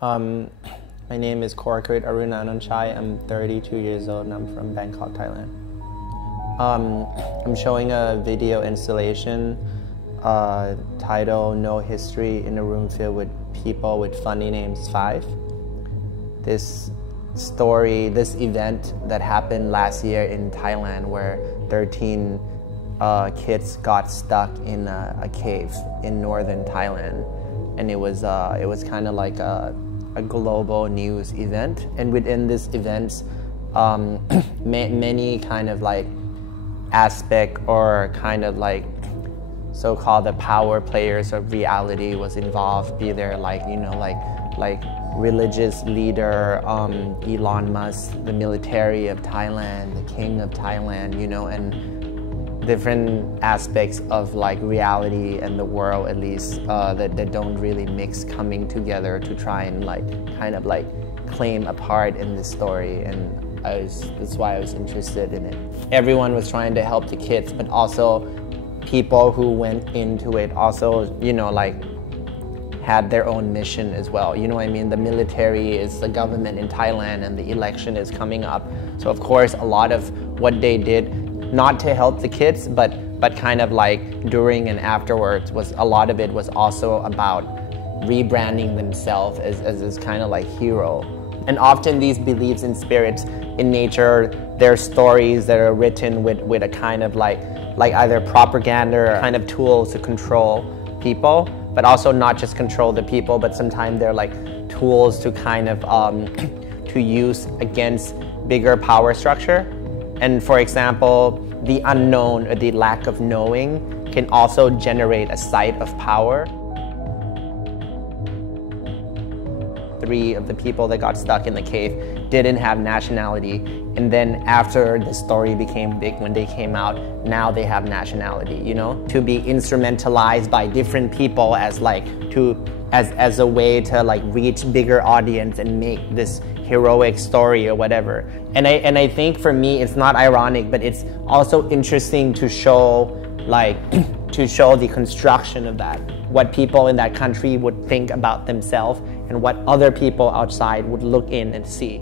Um, my name is Korakrit Arunanondchai. I'm 32 years old and I'm from Bangkok, Thailand. I'm showing a video installation titled No History in a Room Filled with People with Funny Names 5. This event that happened last year in Thailand where 13 kids got stuck in a cave in Northern Thailand. And it was kind of like a global news event. And within this event, many kind of like aspect or kind of like so-called the power players of reality was involved, be there like, you know, like religious leader, Elon Musk, the military of Thailand, the king of Thailand, you know, and different aspects of like reality and the world at least that don't really mix coming together to try and like kind of like claim a part in this story. And that's why I was interested in it. Everyone was trying to help the kids, but also people who went into it also, you know, like had their own mission as well. You know what I mean? The military is the government in Thailand and the election is coming up. So of course a lot of what they did, not to help the kids, but kind of like during and afterwards, was a lot of it was also about rebranding themselves as this kind of like hero. And often these beliefs in spirits in nature, they're stories that are written with a kind of like either propaganda or kind of tools to control people, but also not just control the people, but sometimes they're like tools to kind of to use against bigger power structure. And for example, the unknown or the lack of knowing can also generate a site of power. 3 of the people that got stuck in the cave didn't have nationality, and then after the story became big, when they came out, now they have nationality, you know? To be instrumentalized by different people as like as a way to like reach bigger audience and make this heroic story or whatever. And I think for me it's not ironic, but it's also interesting to show like to show the construction of that, what people in that country would think about themselves and what other people outside would look in and see.